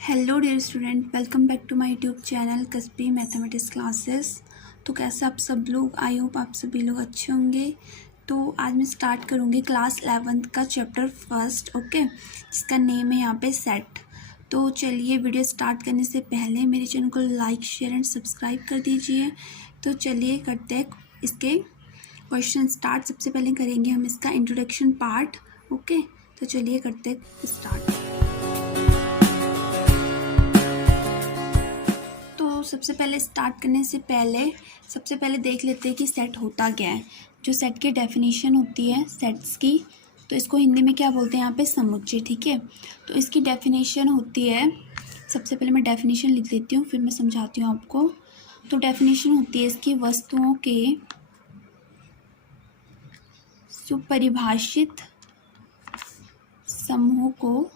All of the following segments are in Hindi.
Hello dear student, welcome back to my YouTube channel Kasbi mathematics classes. तो कैसे आप सब लोग, आई होप आप सभी लोग अच्छे होंगे। तो आज मैं स्टार्ट करूँगी क्लास 11th का चैप्टर फर्स्ट, ओके, जिसका नेम है यहाँ पे सेट। तो चलिए, वीडियो स्टार्ट करने से पहले मेरे चैनल को लाइक, शेयर एंड सब्सक्राइब कर दीजिए। तो चलिए करते हैं इसके क्वेश्चन स्टार्ट। सबसे पहले करेंगे हम इसका इंट्रोडक्शन पार्ट, ओके। तो चलिए करते हैं स्टार्ट। तो सबसे पहले स्टार्ट करने से पहले देख लेते हैं कि सेट होता क्या है। जो सेट की डेफिनेशन होती है सेट्स की, तो इसको हिंदी में क्या बोलते हैं यहाँ पे, समुच्चय, ठीक है। तो इसकी डेफिनेशन होती है, सबसे पहले मैं डेफिनेशन लिख देती हूँ फिर मैं समझाती हूँ आपको। तो डेफिनेशन होती है इसकी, वस्तुओं के सुपरिभाषित समूह को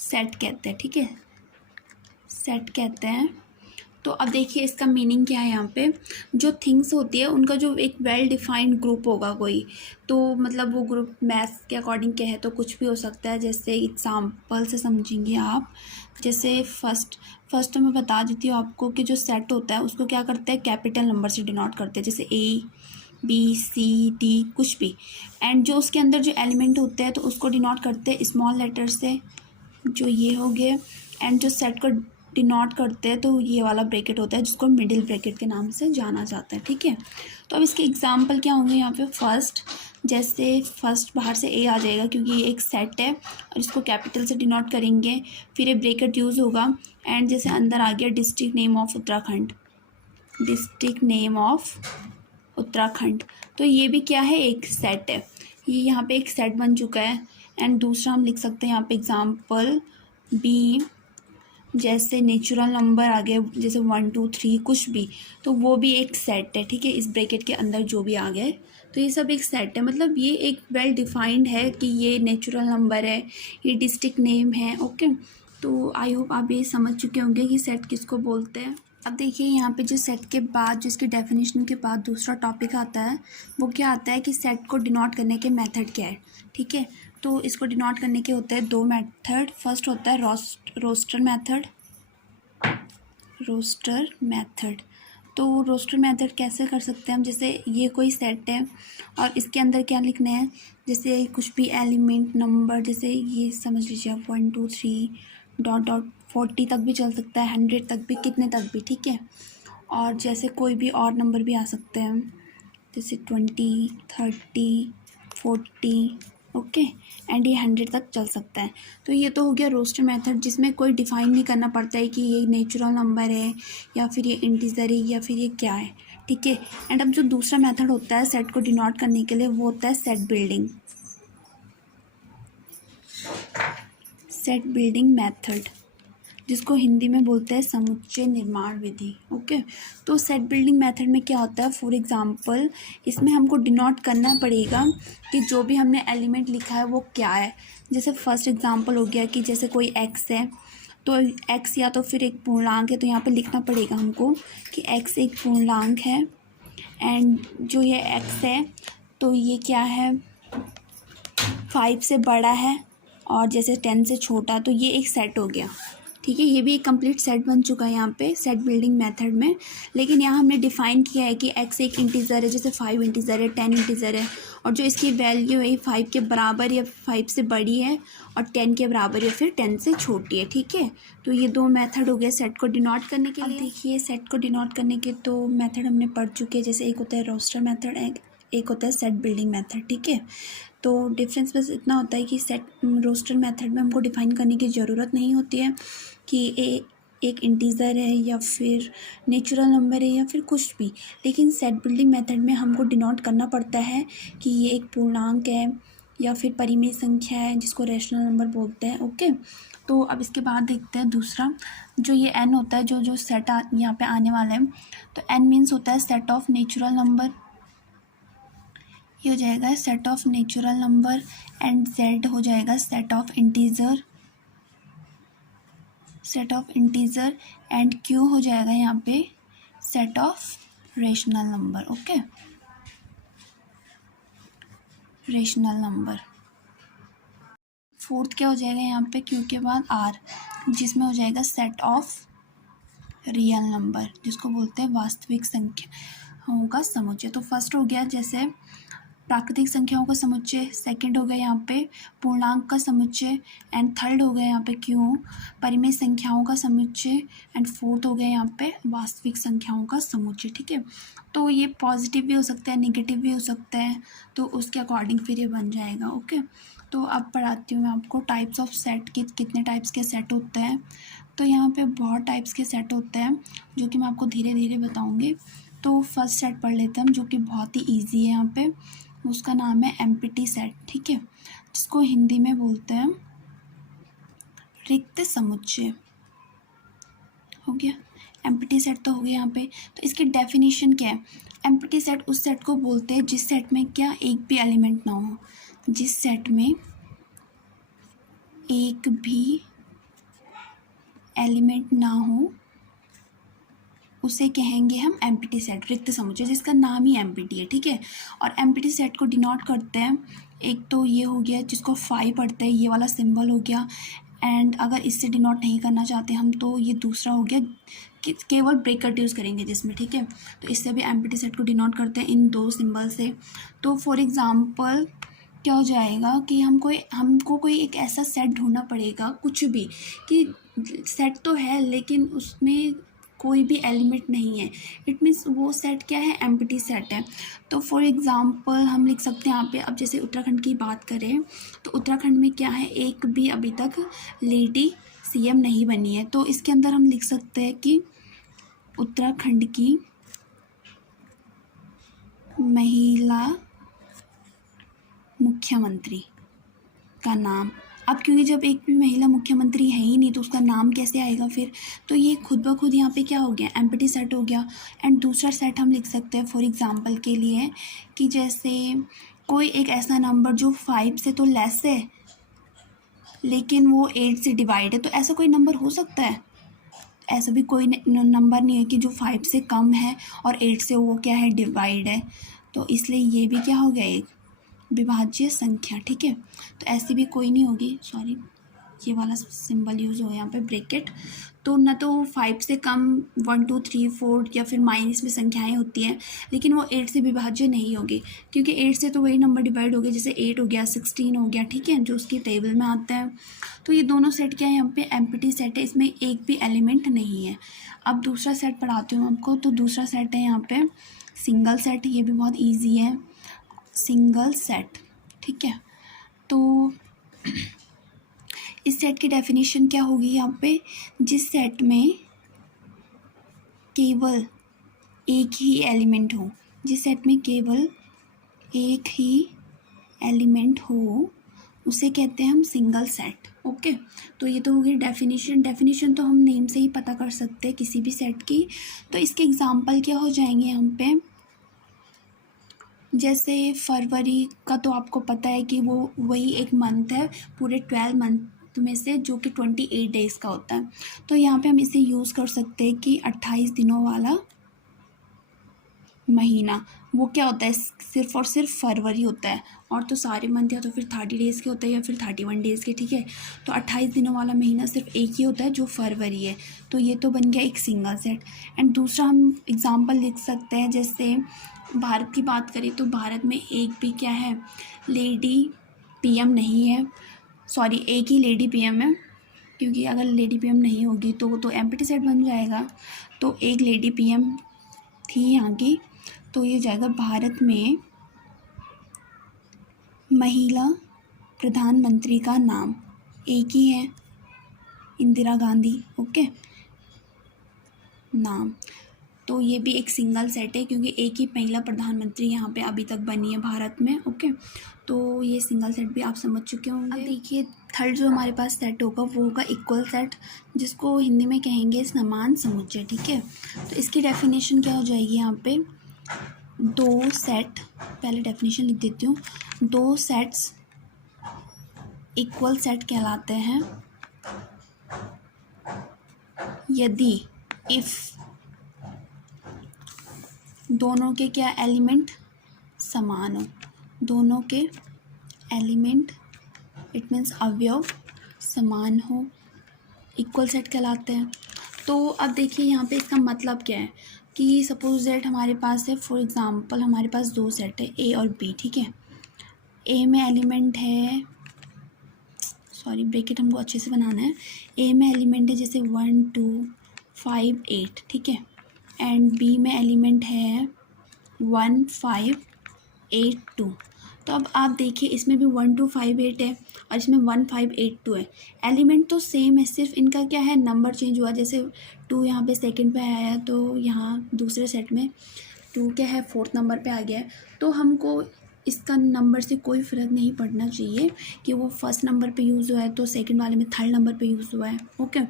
सेट कहते हैं, ठीक है, सेट कहते हैं। तो अब देखिए इसका मीनिंग क्या है। यहाँ पे जो थिंग्स होती है उनका जो एक वेल डिफाइंड ग्रुप होगा कोई, तो मतलब वो ग्रुप मैथ्स के अकॉर्डिंग क्या है तो कुछ भी हो सकता है। जैसे एग्जांपल से समझेंगे आप, जैसे फर्स्ट मैं बता देती हूँ आपको कि जो सेट होता है उसको क्या करते हैं, कैपिटल नंबर से डिनोट करते हैं, जैसे ABCD कुछ भी। एंड जो उसके अंदर जो एलिमेंट होते हैं तो उसको डिनोट करते हैं स्मॉल लेटर से, जो ये हो गए। एंड जो सेट को डिनोट करते हैं तो ये वाला ब्रैकेट होता है जिसको मिडिल ब्रैकेट के नाम से जाना जाता है, ठीक है। तो अब इसके एग्जांपल क्या होंगे यहाँ पे, फर्स्ट, जैसे फर्स्ट बाहर से ए आ जाएगा क्योंकि ये एक सेट है और इसको कैपिटल से डिनोट करेंगे, फिर ये ब्रैकेट यूज़ होगा। एंड जैसे अंदर आ गया district name of Uttarakhand, district name of Uttarakhand, तो ये भी क्या है, एक सेट है। ये यहाँ पे एक सेट बन चुका है। एंड दूसरा हम लिख सकते हैं यहाँ पे एग्जांपल बी, जैसे नेचुरल नंबर आ गए, जैसे 1 2 3 कुछ भी, तो वो भी एक सेट है, ठीक है। इस ब्रैकेट के अंदर जो भी आ गए तो ये सब एक सेट है। मतलब ये एक वेल डिफाइंड है कि ये नेचुरल नंबर है, ये डिस्ट्रिक्ट नेम है, ओके। तो आई होप आप ये समझ चुके होंगे कि सेट किसको बोलते हैं। अब देखिए यहाँ पे जो सेट के बाद, जो इसकी डेफिनेशन के बाद दूसरा टॉपिक आता है, वो क्या आता है कि सेट को डिनोट करने के मेथड क्या है, ठीक है। तो इसको डिनोट करने के होते हैं दो मेथड। फर्स्ट होता है रोस्टर मेथड। तो रोस्टर मेथड कैसे कर सकते हैं हम, जैसे ये कोई सेट है और इसके अंदर क्या लिखना है, जैसे कुछ भी एलिमेंट नंबर, जैसे ये समझ लीजिए आप 1 2 3 डॉट डॉट 40 तक भी चल सकता है, 100 तक भी, कितने तक भी, ठीक है। और जैसे कोई भी और नंबर भी आ सकते हैं, जैसे 20 30 40, ओके। एंड ये 100 तक चल सकता है। तो ये तो हो गया रोस्टर मेथड, जिसमें कोई डिफाइन नहीं करना पड़ता है कि ये नेचुरल नंबर है या फिर ये इंटीजर है या फिर ये क्या है, ठीक है। एंड अब जो दूसरा मेथड होता है सेट को डिनोट करने के लिए, वो होता है सेट बिल्डिंग मेथड, जिसको हिंदी में बोलते हैं समुच्चय निर्माण विधि, ओके। तो सेट बिल्डिंग मेथड में क्या होता है, फॉर एग्जांपल इसमें हमको डिनोट करना पड़ेगा कि जो भी हमने एलिमेंट लिखा है वो क्या है। जैसे फर्स्ट एग्जांपल हो गया कि जैसे कोई एक्स है, तो एक्स या तो फिर एक पूर्णांक है, तो यहाँ पे लिखना पड़ेगा हमको कि एक्स एक पूर्णांक है। एंड जो ये एक्स है तो ये क्या है, 5 से बड़ा है और जैसे 10 से छोटा, तो ये एक सेट हो गया, ठीक है। ये भी एक कंप्लीट सेट बन चुका है यहाँ पे सेट बिल्डिंग मेथड में। लेकिन यहाँ हमने डिफाइन किया है कि x एक इंटीजर है, जैसे 5 इंटीजर है, 10 इंटीजर है, और जो इसकी वैल्यू है 5 के बराबर या 5 से बड़ी है और 10 के बराबर या फिर 10 से छोटी है, ठीक है। तो ये दो मेथड हो गए सेट को डिनोट करने के लिए। देखिए सेट को डिनोट करने के दो मेथड हमने पढ़ चुके हैं, जैसे एक होता है रोस्टर मेथड, एक होता है सेट बिल्डिंग मेथड, ठीक है। तो डिफरेंस बस इतना होता है कि सेट रोस्टर मेथड में हमको डिफाइन करने की ज़रूरत नहीं होती है कि एक इंटीजर है या फिर नेचुरल नंबर है या फिर कुछ भी। लेकिन सेट बिल्डिंग मेथड में हमको डिनोट करना पड़ता है कि ये एक पूर्णांक है या फिर परिमेय संख्या है, जिसको रैशनल नंबर बोलते हैं, ओके। तो अब इसके बाद देखते हैं दूसरा, जो ये n होता है, जो सेट यहाँ पे आने वाला है, तो n मीन्स होता है सेट ऑफ नेचुरल नंबर, ये हो जाएगा set of natural number. And z हो जाएगा set of integer, and q हो जाएगा यहाँ पे set of rational number, okay, rational number. Fourth क्या हो जाएगा यहाँ पे, क्यू के बाद आर, जिसमें हो जाएगा सेट ऑफ रियल नंबर, जिसको बोलते हैं वास्तविक संख्याओं का समुच्चय। तो फर्स्ट हो गया जैसे प्राकृतिक संख्याओं का समुच्चय, सेकंड हो गया यहाँ पे पूर्णांक का समुच्चय, एंड थर्ड हो गया यहाँ पे क्यों परिमेय संख्याओं का समुच्चय, एंड फोर्थ हो गया यहाँ पे वास्तविक संख्याओं का समुच्चय। ठीक है, तो ये पॉजिटिव भी हो सकता है, नेगेटिव भी हो सकता है, तो उसके अकॉर्डिंग फिर ये बन जाएगा। ओके, तो अब पढ़ाती हूँ मैं आपको टाइप्स ऑफ सेट की, कितने टाइप्स के सेट होते हैं। तो यहाँ पे बहुत टाइप्स के सेट होते हैं जो कि मैं आपको धीरे धीरे बताऊँगी। तो फर्स्ट सेट पढ़ लेते हैं हम, जो कि बहुत ही ईजी है यहाँ पे, उसका नाम है एम्प्टी सेट। ठीक है, जिसको हिंदी में बोलते हैं रिक्त समुच्चय। हो गया, एम्प्टी सेट तो हो गया यहाँ पे। तो इसकी डेफिनेशन क्या है, एम्प्टी सेट उस सेट को बोलते हैं जिस सेट में क्या एक भी एलिमेंट ना हो, जिस सेट में एक भी एलिमेंट ना हो उसे कहेंगे हम एम्प्टी सेट, रिक्त समुच्चय, जिसका नाम ही एम्प्टी है। ठीक है, और एम्प्टी सेट को डिनोट करते हैं, एक तो ये हो गया जिसको फाई पढ़ते हैं, ये वाला सिंबल हो गया, एंड अगर इससे डिनोट नहीं करना चाहते हम तो ये दूसरा हो गया कि केवल ब्रैकेट यूज़ करेंगे जिसमें। ठीक है, तो इससे भी एम्प्टी सेट को डिनोट करते हैं इन दो सिंबल से। तो फॉर एग्ज़ाम्पल क्या हो जाएगा कि हमको कोई एक ऐसा सेट ढूंढना पड़ेगा, कुछ भी, कि सेट तो है लेकिन उसमें कोई भी एलिमेंट नहीं है, इट मीन्स वो सेट क्या है, एम्प्टी सेट है। तो फॉर एग्ज़ाम्पल हम लिख सकते हैं यहाँ पे, अब जैसे उत्तराखंड की बात करें तो उत्तराखंड में क्या है, एक भी अभी तक लेडी सीएम नहीं बनी है। तो इसके अंदर हम लिख सकते हैं कि उत्तराखंड की महिला मुख्यमंत्री का नाम। अब क्योंकि जब एक भी महिला मुख्यमंत्री है ही नहीं तो उसका नाम कैसे आएगा फिर, तो ये खुद ब खुद यहाँ पे क्या हो गया, एम्प्टी सेट हो गया। एंड दूसरा सेट हम लिख सकते हैं फॉर एग्जांपल के लिए कि जैसे कोई एक ऐसा नंबर जो 5 से तो लेस है लेकिन वो 8 से डिवाइड है, तो ऐसा कोई नंबर हो सकता है? ऐसा भी कोई नंबर नहीं है कि जो 5 से कम है और 8 से वो क्या है, डिवाइड है। तो इसलिए ये भी क्या हो गया, एक विभाज्य संख्या। ठीक है, तो ऐसी भी कोई नहीं होगी, सॉरी ये वाला सिंबल यूज़ हो यहाँ पे ब्रैकेट। तो न तो 5 से कम 1 2 3 4 या फिर माइनस में संख्याएं होती हैं, लेकिन वो 8 से विभाज्य नहीं होगी, क्योंकि 8 से तो वही नंबर डिवाइड हो गया, जैसे 8 हो गया, 16 हो गया। ठीक है, जो उसकी टेबल में आता है। तो ये दोनों सेट क्या है, यहाँ पे एम्प्टी सेट है, इसमें एक भी एलिमेंट नहीं है। अब दूसरा सेट पढ़ाती हूँ आपको। तो दूसरा सेट है यहाँ पे सिंगल सेट, ये भी बहुत ईजी है, सिंगल सेट। ठीक है, तो इस सेट की डेफिनेशन क्या होगी यहाँ पे, जिस सेट में केवल एक ही एलिमेंट हो, जिस सेट में केवल एक ही एलिमेंट हो उसे कहते हैं हम सिंगल सेट। ओके, तो ये तो होगी डेफिनेशन तो हम नेम से ही पता कर सकते हैं किसी भी सेट की। तो इसके एग्जांपल क्या हो जाएंगे हम पे, जैसे फरवरी का तो आपको पता है कि वो वही एक मंथ है पूरे 12 मंथ में से, जो कि 28 डेज़ का होता है। तो यहाँ पे हम इसे यूज़ कर सकते हैं कि 28 दिनों वाला महीना, वो क्या होता है, सिर्फ और सिर्फ फरवरी होता है, और तो सारे मंथ या तो फिर 30 डेज़ के होते हैं या फिर 31 डेज़ के। ठीक है, तो 28 दिनों वाला महीना सिर्फ एक ही होता है जो फरवरी है। तो ये तो बन गया एक सिंगल सेट। एंड दूसरा हम एग्जांपल लिख सकते हैं, जैसे भारत की बात करें तो भारत में एक भी क्या है, लेडी पीएम नहीं है, सॉरी एक ही लेडी पीएम है, क्योंकि अगर लेडी पीएम नहीं होगी तो एम्प्टी सेट बन जाएगा। तो एक लेडी पीएम थी यहाँ की, तो ये जाएगा भारत में महिला प्रधानमंत्री का नाम एक ही है, इंदिरा गांधी। ओके, नाम, तो ये भी एक सिंगल सेट है क्योंकि एक ही महिला प्रधानमंत्री यहाँ पे अभी तक बनी है भारत में। ओके, तो ये सिंगल सेट भी आप समझ चुके होंगे। अब देखिए थर्ड जो हमारे पास सेट होगा वो होगा इक्वल सेट, जिसको हिंदी में कहेंगे समान समुच्चय। ठीक है, तो इसकी डेफिनेशन क्या हो जाएगी यहाँ पे, दो सेट, पहले डेफिनेशन लिख देती हूँ, दो सेट्स इक्वल सेट कहलाते हैं यदि इफ़ दोनों के क्या एलिमेंट समान हो, दोनों के एलिमेंट इट मीन्स अवयव समान हो, इक्वल सेट कहलाते हैं। तो अब देखिए यहाँ पे इसका मतलब क्या है कि सपोज दैट हमारे पास है, फॉर एग्जांपल हमारे पास दो सेट है ए और बी, ठीक है। ए में एलिमेंट है, सॉरी ब्रैकेट हमको अच्छे से बनाना है। ए में एलिमेंट है जैसे 1 2 5 8, ठीक है। एंड बी में एलिमेंट है 1 5 8 2। तो अब आप देखिए इसमें भी 1 2 5 8 है और इसमें 1 5 8 2 है। एलिमेंट तो सेम है, सिर्फ इनका क्या है, नंबर चेंज हुआ। जैसे 2 यहाँ पे सेकंड पे आया है तो यहाँ दूसरे सेट में 2 क्या है, फोर्थ नंबर पे आ गया है। तो हमको इसका नंबर से कोई फ़र्क नहीं पड़ना चाहिए कि वो फर्स्ट नंबर पे यूज़ हुआ है तो सेकंड वाले में थर्ड नंबर पे यूज़ हुआ है। ओके,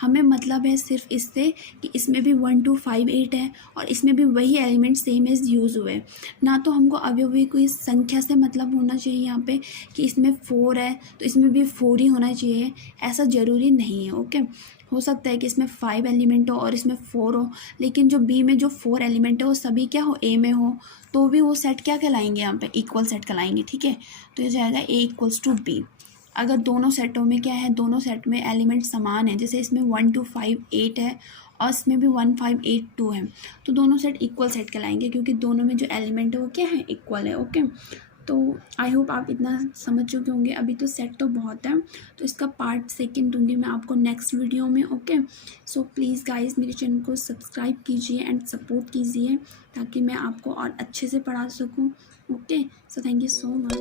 हमें मतलब है सिर्फ इससे कि इसमें भी 1 2 5 8 है और इसमें भी वही एलिमेंट सेम एज यूज़ हुए। ना तो हमको अवयवी कोई संख्या से मतलब होना चाहिए यहाँ पे कि इसमें 4 है तो इसमें भी 4 ही होना चाहिए, ऐसा ज़रूरी नहीं है। ओके, हो सकता है कि इसमें 5 एलिमेंट हो और इसमें 4 हो, लेकिन जो बी में जो 4 एलिमेंट है वो सभी क्या हो, ए में हो, तो भी वो सेट क्या कहलाएंगे, यहाँ पे इक्वल सेट कहलाएंगे, ठीक है। तो ये जाएगा ए इक्वल्स टू बी। अगर दोनों सेटों में क्या है, दोनों सेट में एलिमेंट समान है, जैसे इसमें 1 2 5 8 है और इसमें भी 1 5 8 2 है, तो दोनों सेट इक्वल सेट कहलाएंगे क्योंकि दोनों में जो एलिमेंट है वो क्या है, इक्वल है। ओके, तो आई होप आप इतना समझ चुके होंगे। अभी तो सेट तो बहुत है, तो इसका पार्ट सेकंड दूंगी मैं आपको नेक्स्ट वीडियो में। ओके, सो प्लीज़ गाइस मेरे चैनल को सब्सक्राइब कीजिए एंड सपोर्ट कीजिए ताकि मैं आपको और अच्छे से पढ़ा सकूं। Okay, so thank you so much.